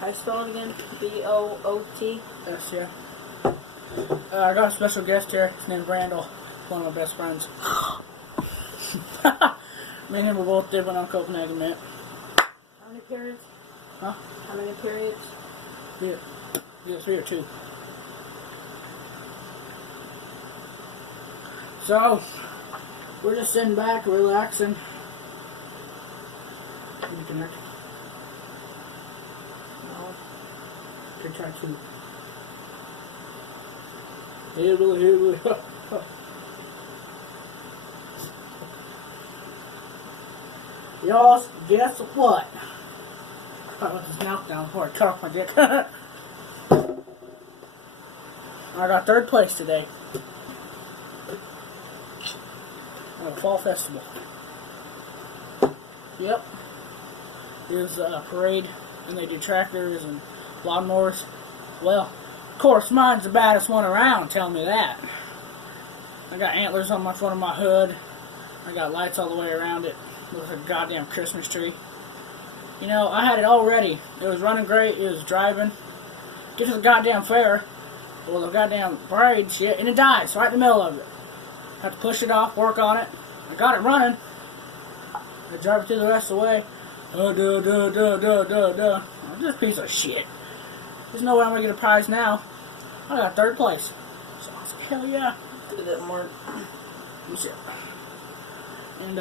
How you spell it again? B-O-O-T? Yes, yeah. I got a special guest here. His name's Randall. One of my best friends. Me and him were both different on Copenhagen, man. How many periods? Huh? How many periods? Yeah. Yeah, 3 or 2. So, we're just sitting back, relaxing. Can you connect? No. Okay, try to. Hey, really. Y'all, guess what? I let this mouth down before I cut off my dick. I got 3rd place today. At a fall festival. Yep. There's a parade, and they do tractors and lawnmowers. Well, of course, mine's the baddest one around, tell me that. I got antlers on my front of my hood. I got lights all the way around it. Looks like a goddamn Christmas tree. You know, I had it all ready. It was running great. It was driving. Get to the goddamn fair. Well, the goddamn parade shit, and it dies right in the middle of it. Had to push it off, work on it. I got it running. I drive it through the rest of the way. This piece of shit. There's no way I'm gonna get a prize now. I got 3rd place. So I was like, hell yeah. Do that more. Let me see. And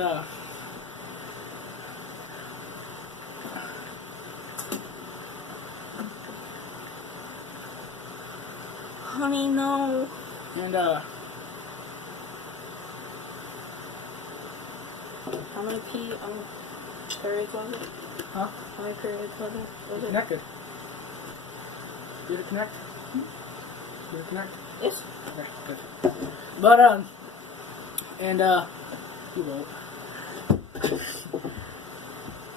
Honey, no. And How many periods was it? huh? How many periods was it? Connected. Did it connect? Did it connect? Yes. Okay, good. But and he won't.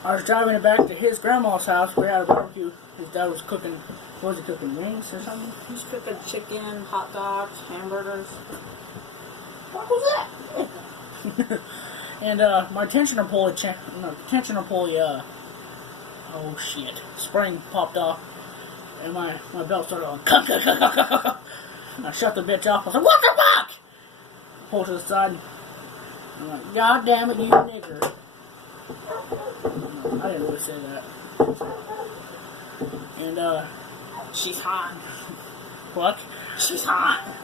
I was driving it back to his grandma's house. We had a barbecue. His dad was cooking. What was he cooking? Wings or something? He's cooking chicken, hot dogs, hamburgers. What was that? And my tensioner pulley, oh shit, spring popped off, and my belt started going. And I shut the bitch off. I was like, what the fuck? Pulled to the side. I'm like, God damn it, you nigger. I didn't really say that. And She's hot. what? She's hot.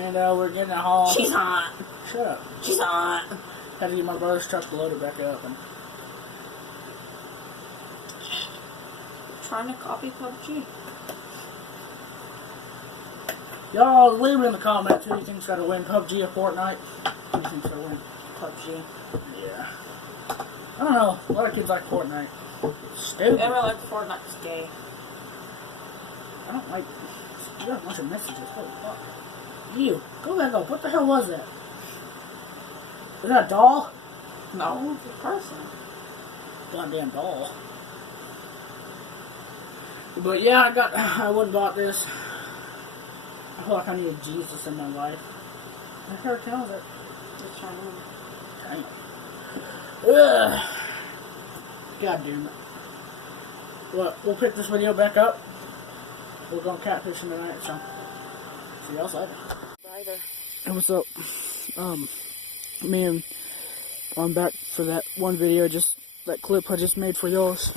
And we're getting a haul. She's hot. Shut up. She's hot. Had to get my brother's truck to load it back up. And Trying to copy PUBG. y'all leave it in the comments who you think's got to win, PUBG or Fortnite. Who you think's got to win? PUBG. Yeah. I don't know. A lot of kids like Fortnite. It's stupid. Everyone like Fortnite's gay. I don't like. You got a bunch of messages. Holy fuck. You. Go back up. What the hell was that? Was that a doll? No, it's a person. Goddamn doll. But yeah, I wouldn't bought this. I feel like I need Jesus in my life. I heard it tells it. It's Chinese. Dang. Ugh. God damn it. What, we'll pick this video back up. We're going catfishing tonight, so see y'all later. Brighter. Hey, what's up? I'm back for that one video, just that clip I just made for yours.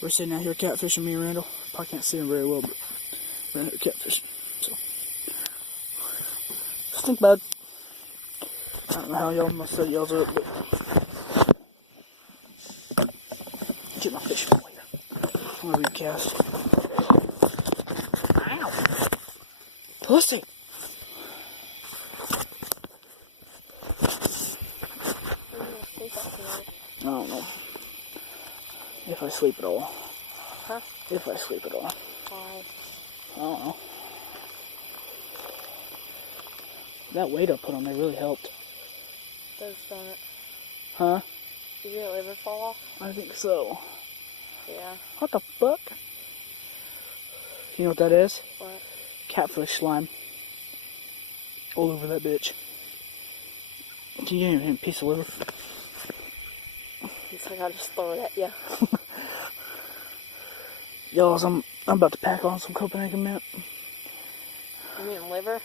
We're sitting out here catfishing, me and Randall. Probably can't see him very well, but we're out here catfishing. So, stink bad. I don't know how y'all must set y'all's up, but get my fish from later. I'm gonna recast. Ow! Pussy! I don't know. If I sleep at all. Huh? If I sleep at all. Why? I don't know. That weight I put on there really helped. Does Huh? did your liver fall off? I think so. Yeah. What the fuck? You know what that is? What? Catfish slime. All over that bitch. Can you even a piece of liver? He's like, I'll just throw it at you. Y'all, I'm about to pack on some Copenhagen mint. You mean liver?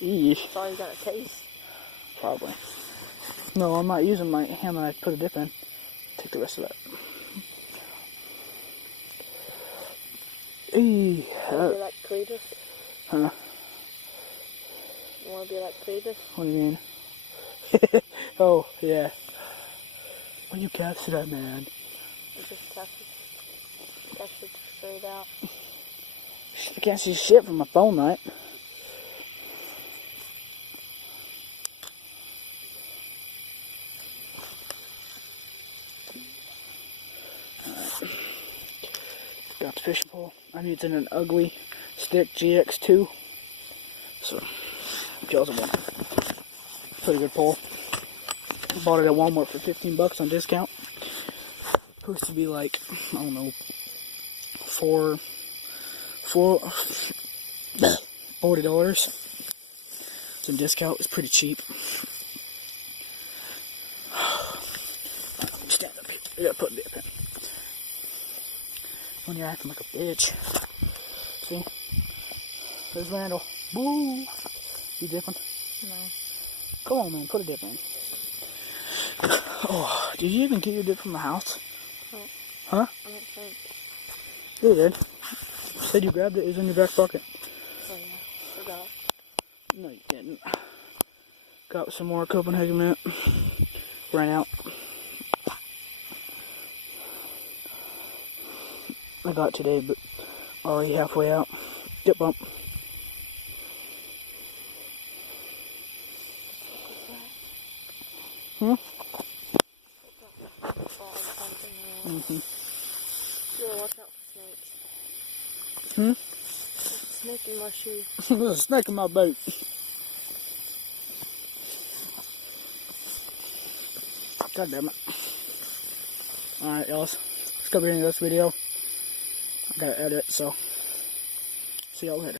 Eesh. That's all you gotta taste. Probably. No, I'm not using my hand that I put a dip in. Take the rest of that. You wanna be like Cletus? Huh? You wanna be like Cletus? What do you mean? Oh, yeah. When you capture that man. It just touches it straight out. I can't see shit from my phone, right? Alright. Got the fishing pole. I'm using an ugly stick GX2. So, jaws of one. Pretty good pole. Bought it at Walmart for 15 bucks on discount. Supposed to be like, I don't know, $40. It's in discount. It's pretty cheap. Stand up here. You gotta put a dip in. When you're acting like a bitch. See? There's Randall. Boo! You dipping? No. Come on, man. Put a dip in. Oh, did you even get your dip from the house? No. Huh? I don't think. You did. You said you grabbed it. It was in your back pocket. Oh yeah. Forgot. No, you didn't. Got some more Copenhagen mint. Ran out. I got it today, but already halfway out. Dip bump. Hmm? Mm-hmm. You gotta watch out for snakes. Hmm? There's a snake in my shoe. There's a snake in my boat. God damn it. Alright, y'all. Let's go into this video. I gotta edit, so see y'all later.